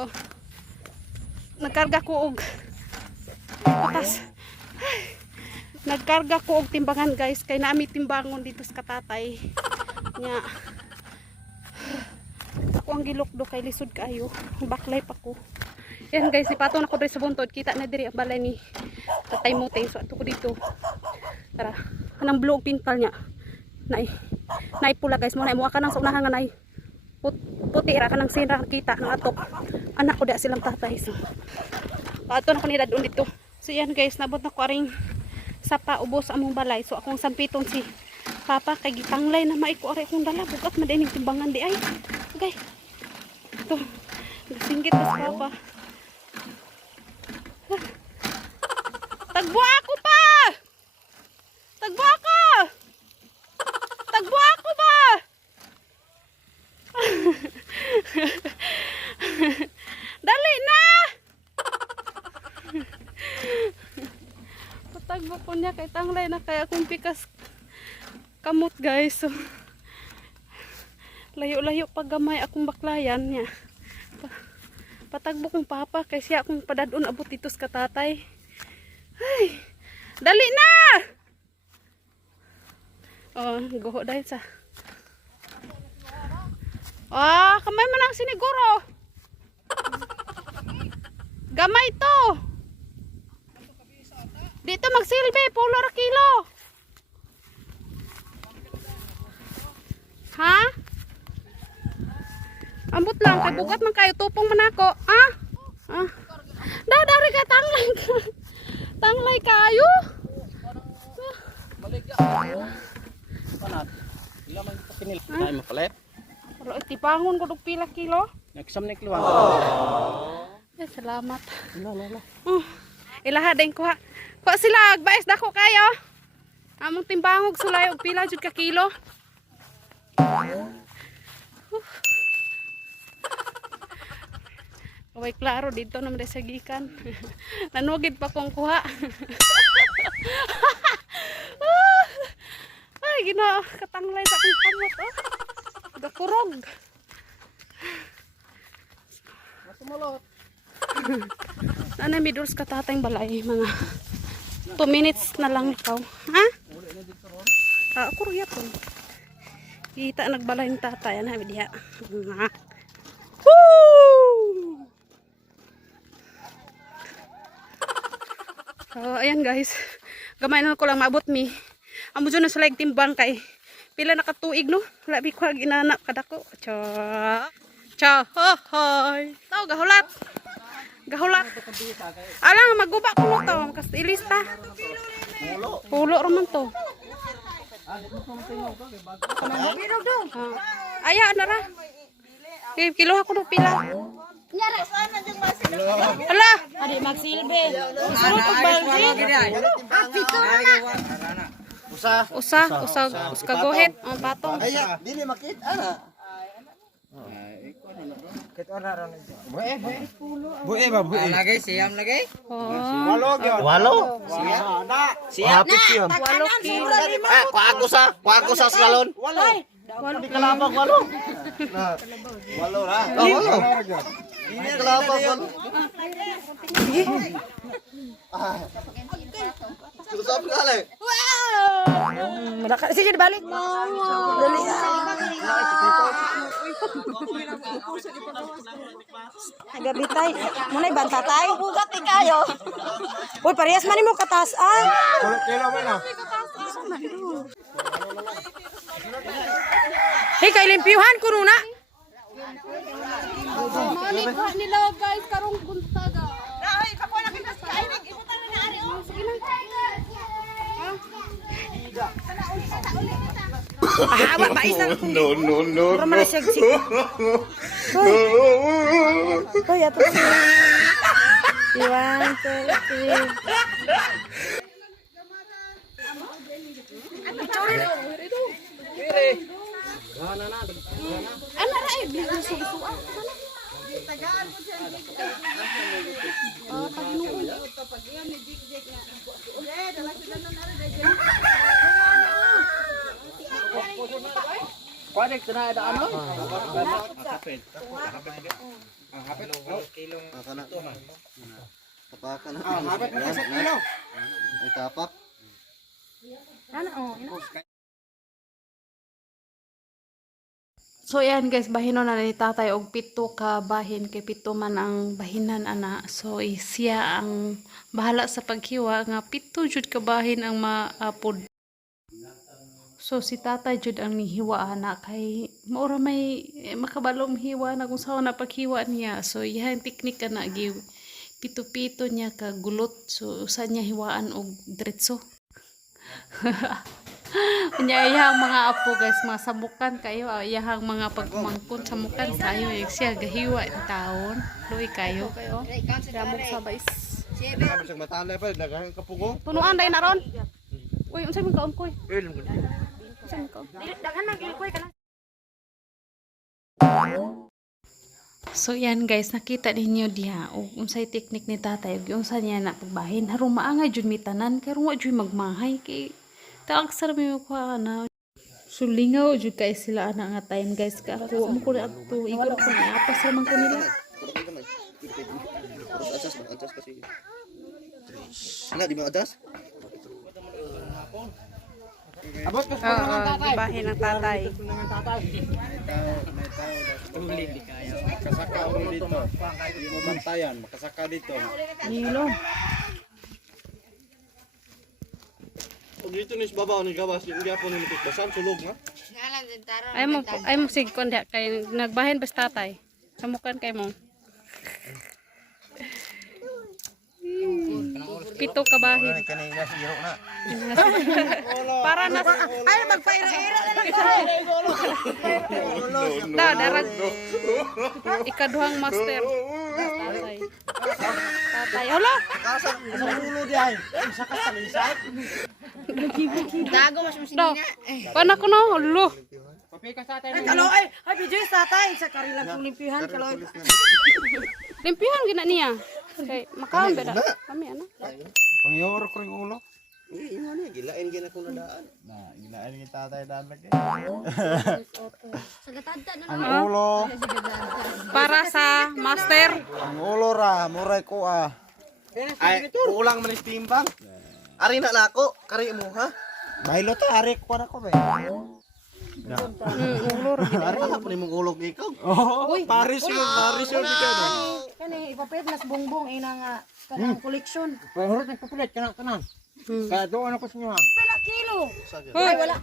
Oh. Nagkarga ko og patas. Nagkarga ko og timbangan guys kay naami timbangon dito sa katatay. Nya. Ako ang gilukdo kay lisod kaayo. Baklay pa ko. Yan guys, ipatong ako diri sa buntod. Kita na diri ang balay ni Tatay Muteng. So ato ko dito. Tara. Kanang blue pintal niya. Nay pula guys mo na mo ka nang sa unahan nga nay. Puti ra kanang sinra kita ng atok. Anak ko da silang tatay. So pato na ko ni dadon dito. So yan guys, nabot na ko aring sapa ubos among balay. So akong sampitong si Papa kay gitanglay na maiko ari akong dala. Bukat madinig timbangan di ay. Okay. Ito. Nasinggit ko sa Papa. Tagbo ako pa! Tagbo ako! Tagbo ako ba? Dali na! Patagbo ko niya kay tanglay na kaya akong pikas kamot guys. So, layo-layo pag gamay akong baklayan niya. Patagbo kong Papa kay siya akong padadon abot dito sa katatay. Ay, dali na! Oh, guho dahil sa. Kamay man ang siniguro. Gamay to. Dito magsilbi, pulo ra kilo. Ha? Ambot lang, kay bugat man kayo, tupong man ako. Dari ka tanglay ka. Tanglay kayo. Balik ya. Panat. Ila man kita kinil. Nay mapalit. Pero itipangon ko og pila kilo. Nagsam ni kluwang. Salamat. Lala. Ilaha din ko ha. Ko sila agbaes dako kayo. Among timbangog sulay og pila jud ka kilo. Kaway klaro dito naman sa gikan. Nanugid pa kong kuha. Ay, Ginoo, katanglay sa akong kamot oh. Gakurog. Masumulot. Nanay midors ka tatayng balay mga 2 minutes na lang ikaw. Ha? Ako rin ito. Kita nagbalay ng tatay. Ano diha? Woo! So, ayan guys. Gamay na ko lang maabot mi. Amo dyan na sa leg timbang kay. Pila nakatuig no? Labi ko ginana kadako. Cha. Hoy. Tao gahulat. Gahulat. Alang maguba ko mo to. Kasi ilista. Pulo raman to. Aya na ra. Kilo ako do pila. Hala, Adi magsilbi. sunod og balde. Usa kagohet ang patong. Aya, dili makit ana. Bue ba bue? Lagay siyam lagay. Walo gyud. Walo. Siya na. Siya. Hapit yun. 8 kilo. Kuha ko sa salon. Walo. Di kalabang walo. Walo ra. Walo. Dili kalabang walo. Susap kali. Malaka sige balik. Dali. Gabi tay. Munay banta tay. Bugat ni kayo. Uy, parehas man mo katas ah. Kilo man na. Hey, kay limpyuhan ko na. Mani ko nila guys karong buntaga. Ay, kako na kita sa inig. Ibutan na ari oh. Sige na. Awa ba isa? No. Pero man siya sig. Hoy, ato si. Iwan, three. Ano ra ay bigla susuan. Kuha na ito na ano? Kana. Tapakan na. Hapit na sa kilo. Ay tapak. So yan guys, bahinon na ni tatay og pito ka bahin kay pito man ang bahinan ana. So siya ang bahala sa paghiwa nga pito jud ka bahin ang maapod. So si tatay jud ang nihiwa ana kay maura may makabalom hiwa na kung saan na paghiwa niya. So yan teknik na gi pito-pito niya ka gulot. So usa niya hiwaan og diretso. Kanya iyahang mga apo guys, mga samukan kayo, iyahang mga pagmangkon samukan kayo, siya gahiwa ni taon, luy kayo. Damog sa bais. Kami sa matanda pa daghang kapugo. Tunuan dai na ron. Uy, unsay man kaon koy? Unsay man kaon? Daghan man gyud koy kana. So yan guys, nakita ninyo diha og unsay teknik ni tatay ug unsa niya na pagbahin. Harong maangay jud mi tanan kay ro jud magmahay kay taang sarap mo ko na. So lingaw jud kay sila ana nga time guys ka. Kuha mo ko na ato igor ko na apas man ko nila. Atas kasi. Wala di ba atas? Abot ka sa mga tatay. Bahin ng tatay. Uli di kaya. Makasaka ulo dito. Yung mabantayan, makasaka dito. Nilo. Pag dito nis babaw ni gawas, yung gyapon ni basan sulog nga. Ay mo sig kon diha kay nagbahin bas tatay. Samukan kay mo. Pito ka bahin. Kanina siro na. Para na Ay magpaira-ira na lang ko. darag. Ikaduhang master. Tatay. Tatay. Hala. Kasak sa ulo di ay. Sa kasalisay. Dago mas Do. Pana ko no. Hulo. Ay kalo ay video sa tatay sa karilang kulimpihan kalo. Limpihan gina niya. Kay makaon beda. Kami ano. Pangyor ko yung ulo. Iyo ni gilain gina ko na daan. Nah, gilaan yung tatay daan lagi. Sagatadta na Ang ulo. Para sa master. Ang ulo ra, muray ko ah. Ay, kulang man timbang. Ari na nako, kari mo ha. Bahilo ta, arik ko na ko be. Ulor. Ari na pa nimong ulog ikaw. Oh, Paris yun ka na. Kani ipapet nas bongbong ina nga kanang koleksyon. Pahurot ng papulit, kanan. Kaya doon ako sa inyo ha. Pila kilo. Ay wala.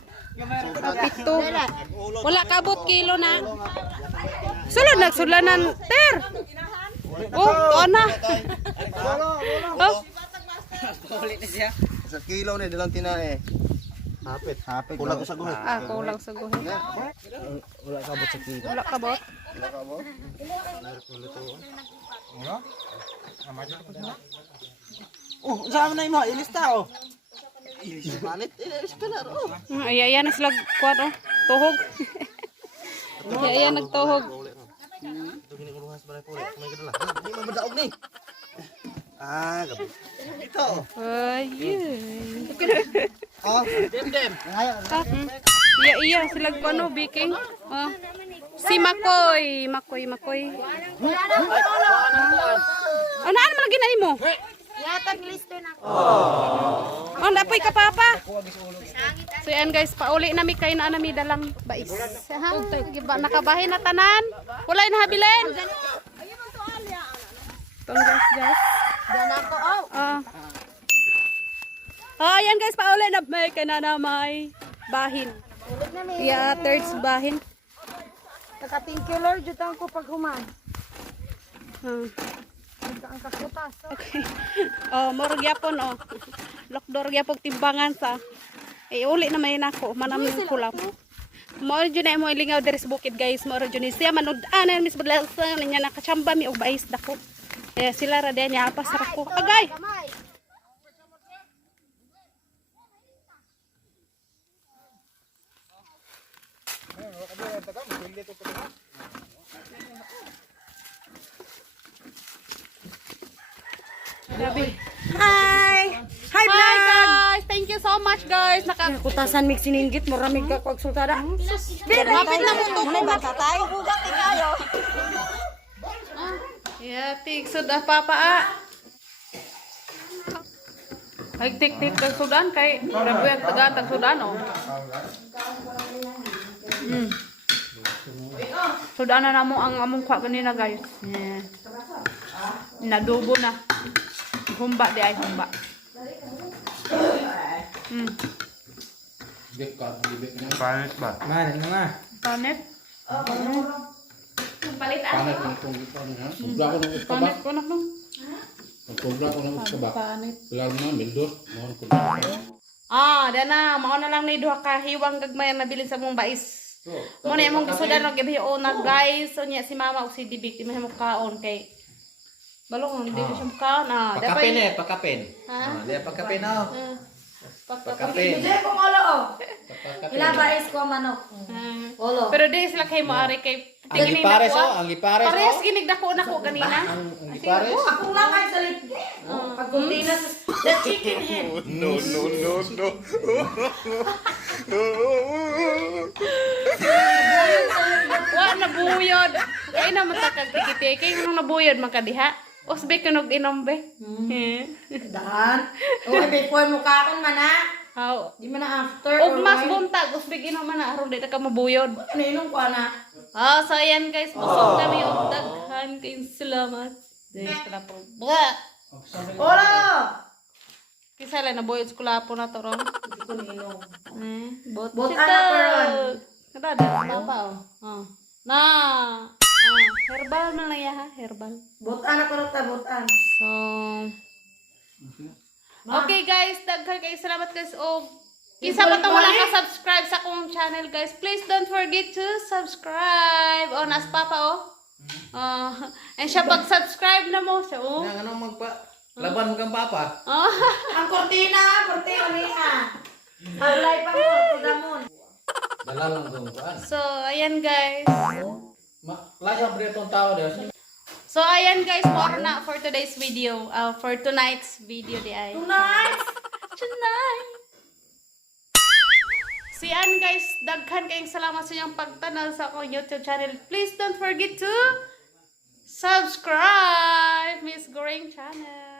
Pito. Wala kabot kilo na. Sulod nagsulanan ter. Oh, tuan na. Oh, Sa kilo ni dalang tinae. Hapit. Kulang ko sa guhit. kulang sa guhit. Wala kabot sa kilo. Wala kabot. Oh, saan na mo? Ilista oh. Manit, ilis ka na ro. Ay na sila kuan oh. Tuhog. Ay nagtuhog. Tugin ko luhas balay pore. May gadala. Di man madaog ni. Gabi. Ito. Ay. Oh, dem. Iya sila kuan oh baking. Oh. Si Makoy. Ano man lagi na imo? Yatag listo na ko. Oh, napoy ka papa. So yan guys, pauli na mi kay na nami dalang bais. Ha? Giba nakabahin na tanan. Wala na habilin. Tong guys. Dan ako oh. Yan guys, pauli na may kay na may bahin. Ulit na mi. Yeah, thirds bahin. Naka-thank you Lord jud ko pag human. Ang kakutas. Okay. Oh, murag yapon oh. Lokdor gyapon timbangan sa. Uli na may nako, manam yung kulap. Mo jud na mo ilingaw diri sa bukid guys, mo jud ni siya manud ana mis badlasa niya nakachamba mi og bais dako. Sila ra diyan niya pas ra ko. Agay. Hi. Hi Hi guys, thank you so much guys. Kutasan mix sininggit mo ramig ka kog sultada. Lapit na mo to. Muna ba tatay? Hugat kayo. Ya, tik sudah papa. Ay tik tag sudan kay rebuyan taga tag sudan oh. Sudan na namo ang among kwa kanina guys. Yeah. Nadubo na. Humba di ay humba. Panit ba? Manit na nga. Panet. Palitan. Panet ng tungkol niya. Sobra ko ng istabak. Panet ko na nung. Sobra ko ng istabak. Panet. Lalo na, Mildor. Mohon ko. Dana, mao na lang ni duha ka hiwang gagmay ang nabilin sa mong bais. Mo na imong gisudan og gabi na guys, so niya si mama og si Dibik di mo kaon kay balong di siya kaon Pakapin eh, pakapin. Ha? Dia pakapin oh. Pakapin. Hindi ko ngolo oh. Ilabais ko manok. Olo. Pero di sila kay moari kay Ang gipares oh, ang gipares Parehas oh. ginig dako nako ganina. Ang gipares. Ako lang ay salit. Pag gundina sa the chicken head. No. Wa nabuyod. Kay na matakag tikite kay nung nabuyod man kadiha. Osbe kunog inom be. Daan. Uy, may kuha mo kaon man ha. How? Di man na after. Og mas buntag osbe inom man na aron di ta ka mabuyod. Ninong ko na. So ayan guys, busog kami og daghan kayong salamat. Dahil ka na po. Olo. Kisa lang nabuyod sa kulapo na to ron. Hindi ko ninong. Bot anak pa ron. Kada da pa oh. Na. Herbal man lang ya ha, herbal. Butan ako rin ta, butan. So okay guys, daghan kayo salamat guys og kisa pa to wala ka subscribe sa akong channel guys. Please don't forget to subscribe on as papa oh. And siya pag-subscribe na mo siya oh. Yang ano laban mo kang papa. Ang kortina niya. Paglay pa mo, gamon. Dala lang itong kuan. So ayan guys. Layo pa rin itong tao dahil. So ayan guys, more na for today's video. For tonight's video di ay. Tonight. So yan guys, daghan kayong salamat sa inyong pagtanaw sa akong YouTube channel. Please don't forget to subscribe Miss Goreng channel.